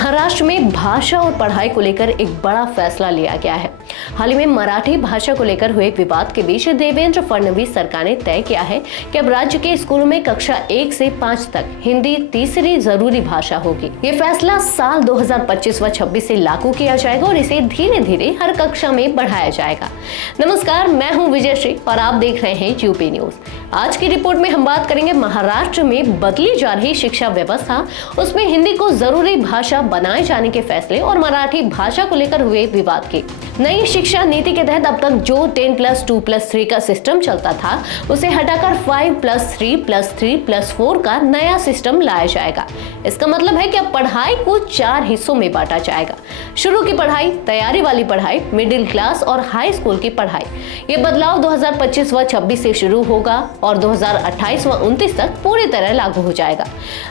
महाराष्ट्र में भाषा और पढ़ाई को लेकर एक बड़ा फैसला लिया गया है। हाल ही में मराठी भाषा को लेकर हुए विवाद के बीच देवेंद्र फडणवीस सरकार ने तय किया है कि अब राज्य के स्कूलों में कक्षा 1 से 5 तक हिंदी तीसरी जरूरी भाषा होगी। ये फैसला साल 2025 व 26 से लागू किया जाएगा और इसे धीरे धीरे हर कक्षा में बढ़ाया जाएगा। नमस्कार, मैं हूँ विजयश्री और आप देख रहे हैं यूपी न्यूज। आज की रिपोर्ट में हम बात करेंगे महाराष्ट्र में बदली जा रही शिक्षा व्यवस्था, उसमें हिंदी को जरूरी भाषा बनाए जाने के फैसले और मराठी भाषा को लेकर हुए विवाद के। नई शिक्षा नीति के तहत अब तक जो 10+2+3 का सिस्टम चलता था उसे हटाकर 5+3+3+4 का नया सिस्टम लाया जाएगा। इसका मतलब है कि अब पढ़ाई को 4 हिस्सों में बांटा जाएगा। शुरू की पढ़ाई, तैयारी वाली पढ़ाई, मिडिल क्लास और हाई स्कूल की पढ़ाई। ये बदलाव 2025 व 26 से शुरू होगा और 2028 व 29 तक पूरी तरह लागू हो जाएगा।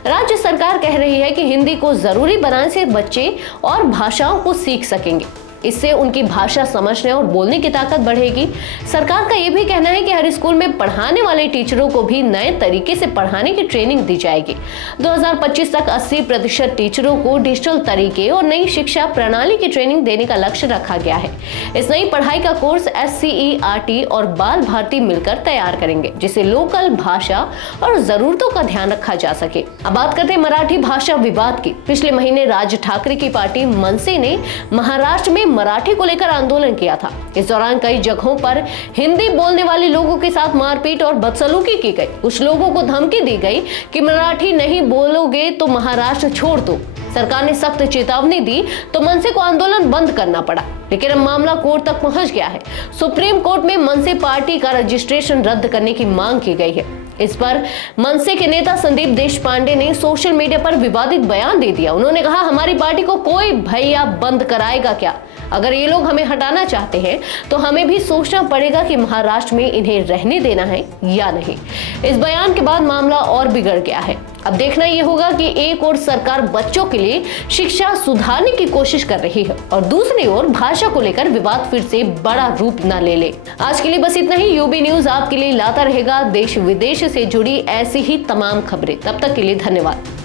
राज्य सरकार कह रही है कि हिंदी को जरूरी बनाने से बच्चे और भाषाओं को सीख सकेंगे। इससे उनकी भाषा समझने और बोलने की ताकत बढ़ेगी। सरकार का यह भी कहना है कि हर स्कूल में पढ़ाने वाले टीचरों को भी नए तरीके से पढ़ाने की ट्रेनिंग दी जाएगी। 2025 तक 80% टीचरों को डिजिटल तरीके और नई शिक्षा प्रणाली की ट्रेनिंग देने का लक्ष्य रखा गया है। इस नई पढ़ाई का कोर्स SCERT और बाल भारती मिलकर तैयार करेंगे, जिससे लोकल भाषा और जरूरतों का ध्यान रखा जा सके। अब बात करते हैं मराठी भाषा विवाद की। पिछले महीने राज ठाकरे की पार्टी मनसे ने महाराष्ट्र में मराठी को लेकर आंदोलन किया था। इस दौरान कई जगहों पर हिंदी बोलने वाले लोगों के साथ मारपीट और बदसलूकी की गई। कुछ लोगों को धमकी दी गई कि मराठी नहीं बोलोगे तो महाराष्ट्र छोड़ दो। सरकार ने सख्त चेतावनी दी तो मनसे को आंदोलन बंद करना पड़ा, लेकिन अब मामला कोर्ट तक पहुंच गया है। सुप्रीम कोर्ट में मनसे पार्टी का रजिस्ट्रेशन रद्द करने की मांग की गई है। इस पर मनसे के नेता संदीप देशपांडे ने सोशल मीडिया पर विवादित बयान दे दिया। उन्होंने कहा, हमारी पार्टी को कोई भैया बंद कराएगा क्या? अगर ये लोग हमें हटाना चाहते हैं तो हमें भी सोचना पड़ेगा कि महाराष्ट्र में इन्हें रहने देना है या नहीं। इस बयान के बाद मामला और बिगड़ गया है। अब देखना यह होगा कि एक ओर सरकार बच्चों के लिए शिक्षा सुधारने की कोशिश कर रही है और दूसरी ओर भाषा को लेकर विवाद फिर से बड़ा रूप न ले ले। आज के लिए बस इतना ही। यूबी न्यूज आपके लिए लाता रहेगा देश विदेश से जुड़ी ऐसी ही तमाम खबरें। तब तक के लिए धन्यवाद।